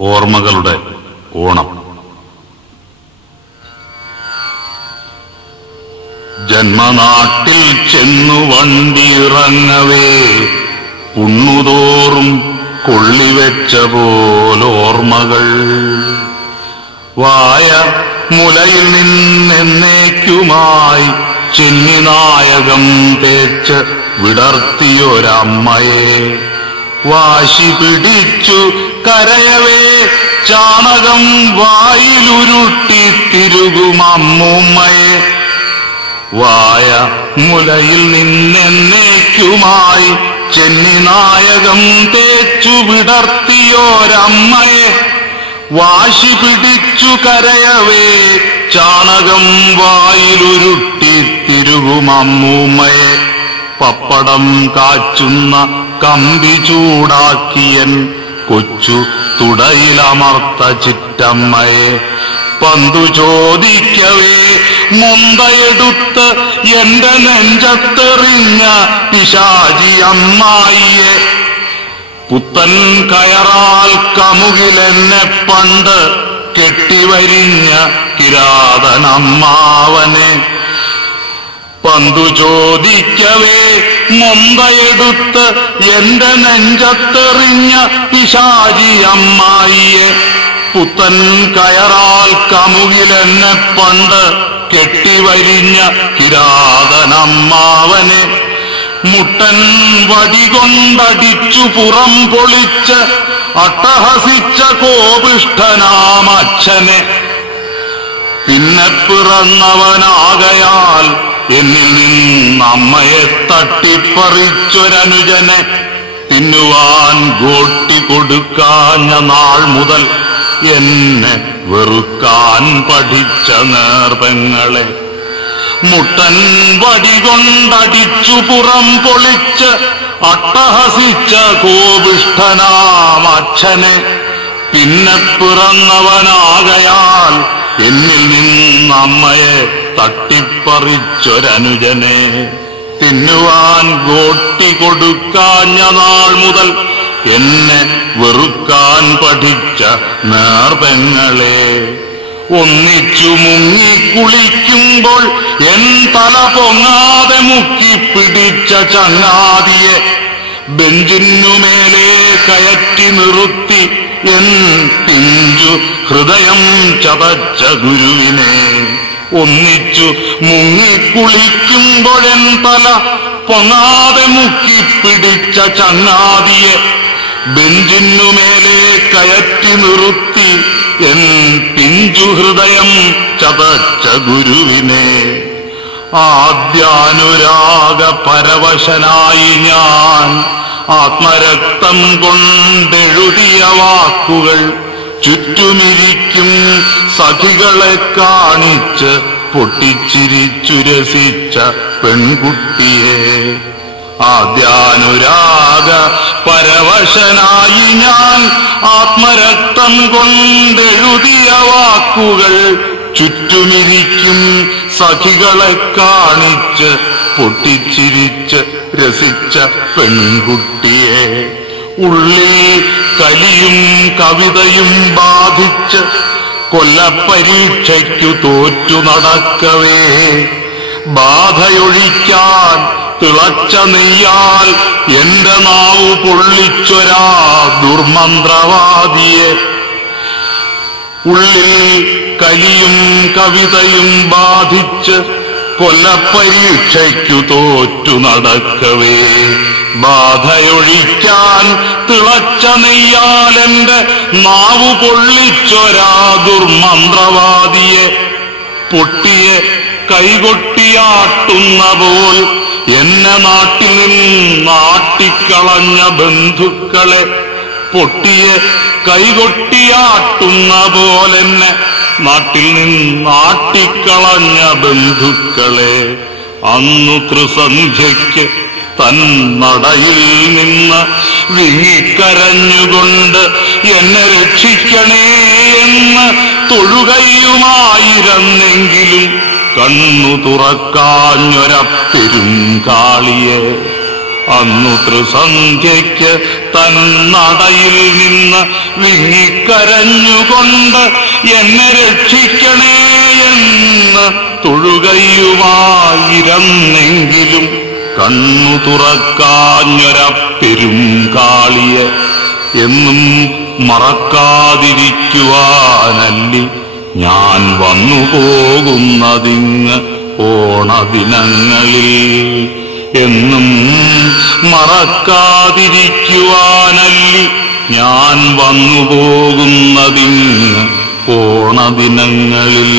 ഓർമ്മകളുടെ ഓണം. ജന്മനാട്ടിൽ ചെന്നു വണ്ടിയിറങ്ങവേ പുണ്ണുതോറും കൊള്ളിവെച്ച പോലോർമ്മകൾ. വായ മുലയിൽ നിന്നെന്നേക്കുമായി ചെന്നിനായകം തേച്ച് വിടർത്തിയൊരമ്മയെ വാശി പിടിച്ചു കരയവേ ചാണകം വായിലുരുട്ടി തിരുകുമമ്മൂമ്മയെ. വായ മുലയിൽ നിന്നെന്നേക്കുമായി ചെന്നിനായകം തേച്ചു വിടർത്തിയോരമ്മയെ വാശി പിടിച്ചു കരയവേ ചാണകം വായിലുരുട്ടി തിരുകുമമ്മൂമ്മയെ. പപ്പടം കാച്ചുന്ന കമ്പി ചൂടാക്കിയൻ കൊച്ചു തുടയിലമർത്ത ചിറ്റമ്മയെ പന്തു ചോദിക്കവേ മുന്തയെടുത്ത് എന്റെ നെഞ്ചത്തെറിഞ്ഞ പിശാചി അമ്മായിയെ. പുത്തൻ കയറാൽ കമുകിലെന്നെ പണ്ട് കെട്ടിവരിഞ്ഞ കിരാതനമ്മാവനെ പന്തു ചോദിക്കവേ മുന്തയെടുത്ത് എന്റെ നെഞ്ചത്തെറിഞ്ഞ പിശാചി അമ്മായിയെ. പുത്തൻ കയറാൽ കമുകിലെന്നെ പണ്ട് കെട്ടിവരിഞ്ഞ കിരാതനമ്മാവനെ മുട്ടൻ വടികൊണ്ടടിച്ചു പുറം പൊളിച്ച് അട്ടഹസിച്ച കോപിഷ്ഠനാമച്ഛനെ. പിന്നെ പിറന്നവനാകയാൽ എന്നിൽ നിന്നമ്മയെ തട്ടിപ്പറിച്ചൊരനുജനെ തിന്നുവാൻ ഗോട്ടി കൊടുക്കാഞ്ഞ നാൾ മുതൽ എന്നെ വെറുക്കാൻ പഠിച്ച നേർപെങ്ങളെ. മുട്ടൻ വടികൊണ്ടടിച്ചു പുറം പൊളിച്ച് അട്ടഹസിച്ച കോപിഷ്ഠനാമച്ഛനെ. പിന്നെ പിറന്നവനാകയാൽ എന്നിൽ നിന്നമ്മയെ തട്ടിപ്പറിച്ചൊരനുജനെ തിന്നുവാൻ ഗോട്ടി കൊടുക്കാഞ്ഞ നാൾ മുതൽ എന്നെ വെറുക്കാൻ പഠിച്ച നേർപെങ്ങളെ. ഒന്നിച്ചു മുങ്ങി കുളിക്കുമ്പോൾ എൻ തല പൊങ്ങാതെ മുക്കിപ്പിടിച്ച ചങ്ങാതിയെ ബെഞ്ചിനുമേലെ കയറ്റി നിർത്തി എൻ പിഞ്ചു ഹൃദയം ചതച്ച ഗുരുവിനെ. ഒന്നിച്ചു മുങ്ങിക്കുളിക്കുമ്പോഴെൻ തല പൊങ്ങാതെ മുക്കിപ്പിടിച്ച ചങ്ങാതിയെ ബെഞ്ചിനുമേലെ കയറ്റി നിർത്തി എൻ പിഞ്ചു ഹൃദയം ചതച്ച ഗുരുവിനെ. ആദ്യാനുരാഗ പരവശനായി ഞാൻ ആത്മരക്തം കൊണ്ടെഴുതിയ വാക്കുകൾ ചുറ്റുമിരിക്കും സഖികളെ കാണിച്ച് പൊട്ടിച്ചിരിച്ചു രസിച്ച പെൺകുട്ടിയെ. ആദ്യാനുരാഗ പരവശനായി ഞാൻ ആത്മരക്തം കൊണ്ടെഴുതിയ വാക്കുകൾ ചുറ്റുമിരിക്കും സഖികളെ കാണിച്ച് പൊട്ടിച്ചിരിച്ച് രസിച്ച പെൺകുട്ടിയെ. ഉള്ളിൽ കലിയും കവിതയും ബാധിച്ച് കൊല്ലപ്പരീക്ഷയ്ക്കു തോറ്റു നടക്കവേ ബാധയൊഴിക്കാൻ തിളച്ച നെയ്യാൽ എന്റെ നാവു പൊള്ളിച്ചൊരാ ദുർമന്ത്രവാദിയെ. ഉള്ളിൽ കലിയും കവിതയും ബാധിച്ച് കൊല്ലപ്പരീക്ഷയ്ക്കു തോറ്റു നടക്കവേ ബാധയൊഴിക്കാൻ തിളച്ച നെയ്യാൽ എന്റെ നാവു പൊള്ളിച്ചൊരാ ദുർമന്ത്രവാദിയെ. പൊട്ടിയെ കൈകൊട്ടിയാട്ടുന്ന പോൽ എന്നെ നാട്ടിൽ നിന്നാട്ടിക്കളഞ്ഞ ബന്ധുക്കളെ. പൊട്ടിയെ കൈകൊട്ടിയാട്ടുന്ന പോലെന്നെ നാട്ടിൽ നിന്നാട്ടിക്കളഞ്ഞ ബന്ധുക്കളെ. അന്നു ത്രിസന്ധ്യയ്ക്ക് തന്നടയിൽ നിന്ന് വിങ്ങിക്കരഞ്ഞുകൊണ്ട് എന്നെ രക്ഷിക്കണേ എന്ന് തൊഴുകയുമായിരുന്നെങ്കിലും കണ്ണു തുറക്കാഞ്ഞൊരപ്പെരും കാളിയെ. അന്നു ത്രിസന്ധ്യയ്ക്ക് തൻ നടയിൽ നിന്ന് വിങ്ങിക്കരഞ്ഞുകൊണ്ട് എന്നെ രക്ഷിക്കണേ എന്ന് തൊഴുകയുമായിരുന്നെങ്കിലും കണ്ണു തുറക്കാഞ്ഞൊര പെരുങ്കാളിയെ എന്നും മറക്കാതിരിക്കുവാനല്ലി ഞാൻ വന്നു പോകുന്നതിങ്ങ് ഓണദിനങ്ങളിൽ. എന്നും മറക്കാതിരിക്കുവാനല്ലി ഞാൻ വന്നു പോകുന്നതിങ്ങ് ഓണദിനങ്ങളിൽ.